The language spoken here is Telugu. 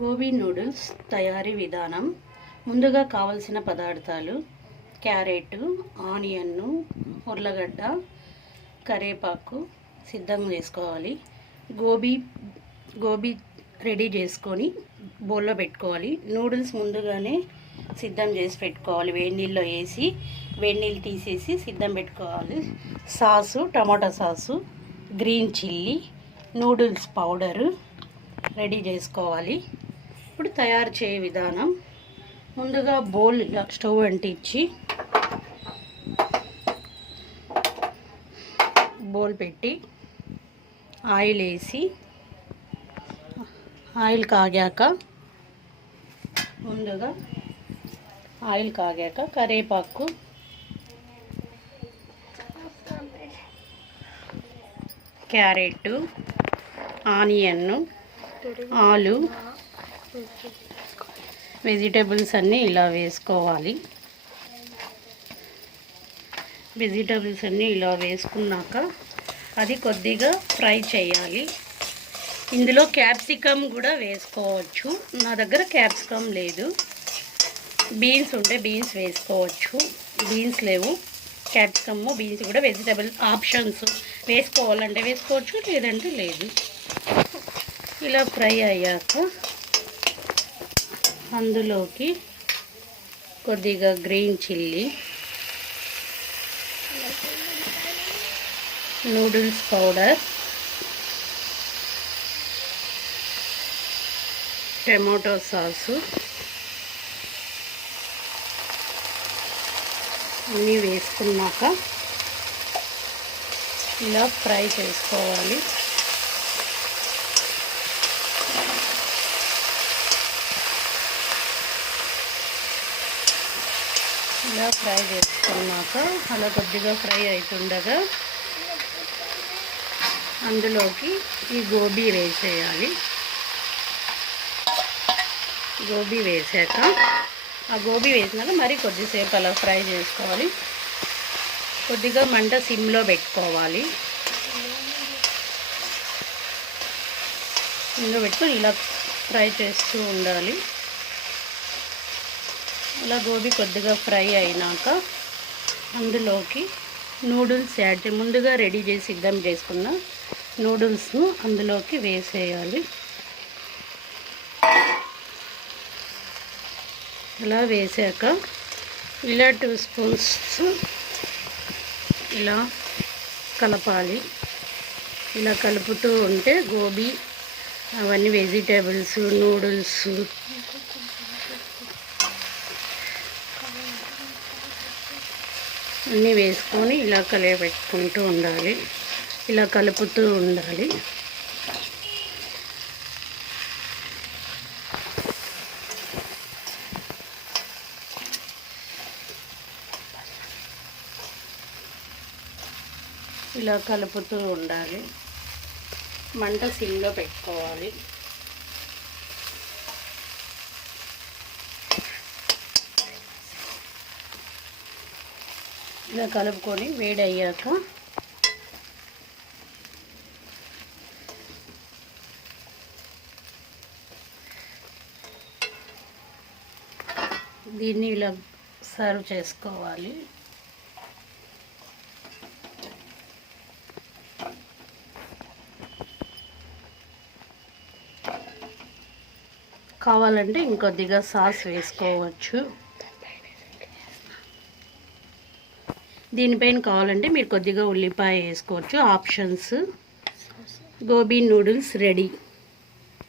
గోబీ నూడిల్స్ తయారీ విధానం. ముందుగా కావలసిన పదార్థాలు: క్యారెట్, ఆనియన్, ఉర్లగడ్డ, కరివేపాకు సిద్ధం చేసుకోవాలి. గోబీ రెడీ చేసుకొని బౌల్లో పెట్టుకోవాలి. నూడిల్స్ ముందుగానే సిద్ధం చేసి పెట్టుకోవాలి. వేడి నీళ్ళలో వేసి వేడి నీళ్ళు తీసేసి సిద్ధం పెట్టుకోవాలి. Sauce, tomato sauce, green chilli, noodles powder ready చేసుకోవాలి. ఇప్పుడు తయారు చేయ విధానం: ముందుగా బౌల్ ఇలా స్టవ్ అంటించి బౌల్ పెట్టి ఆయిల్ వేసి ఆయిల్ కాగాక కరివేపాకు, క్యారెట్, ఆనియన్, ఆలు, వెజిటేబుల్స్ అన్నీ ఇలా వేసుకోవాలి. వెజిటేబుల్స్ అన్నీ ఇలా వేసుకున్నాక అది కొద్దిగా ఫ్రై చేయాలి. ఇందులో క్యాప్సికమ్ కూడా వేసుకోవచ్చు. నా దగ్గర క్యాప్సికమ్ లేదు. బీన్స్ ఉంటే బీన్స్ వేసుకోవచ్చు. బీన్స్ లేవు. క్యాప్సికమ్, బీన్స్ కూడా వెజిటేబుల్ ఆప్షన్స్. వేసుకోవాలంటే వేసుకోవచ్చు, లేదంటే లేదు. ఇలా ఫ్రై అయ్యాక అందులోకి కొద్దిగా green chilli, noodles powder, tomato sauce అన్నీ వేసుకున్నాక ఇలా ఫ్రై చేసుకోవాలి. ఇలా ఫ్రై చేసుకున్నాక అలా కొద్దిగా ఫ్రై అవుతుండగా అందులోకి ఈ గోబీ వేసేయాలి. గోబీ వేసాక ఆ గోబీ వేసినాక మరి కొద్దిసేపు అలా ఫ్రై చేసుకోవాలి. కొద్దిగా మంట సిమ్లో పెట్టుకోవాలి. సిమ్లో పెట్టుకొని ఇలా ఫ్రై చేస్తూ ఉండాలి. అలా గోబీ కొద్దిగా ఫ్రై అయినాక అందులోకి నూడిల్స్ ముందుగా రెడీ చేసి సిద్ధం చేసుకున్న నూడిల్స్ను అందులోకి వేసేయాలి. ఇలా వేసాక ఇలా 2 స్పూన్స్ ఇలా కలపాలి. ఇలా కలుపుతూ ఉంటే గోబీ అవన్నీ వెజిటేబుల్స్, నూడిల్స్ అన్నీ వేసుకొని ఇలా కలిపెట్టుకుంటూ ఉండాలి. ఇలా కలుపుతూ ఉండాలి. ఇలా కలుపుతూ ఉండాలి. మంట సిమ్లో పెట్టుకోవాలి. ఇలా కలుపుకొని వేడి అయ్యాక దీన్ని ఇలా సర్వ్ చేసుకోవాలి. కావాలంటే ఇంకొద్దిగా సాస్ వేసుకోవచ్చు. దీనిపైన కావాలంటే మీరు కొద్దిగా ఉల్లిపాయ వేసుకోవచ్చు. ఆప్షన్స్. Gobi noodles ready.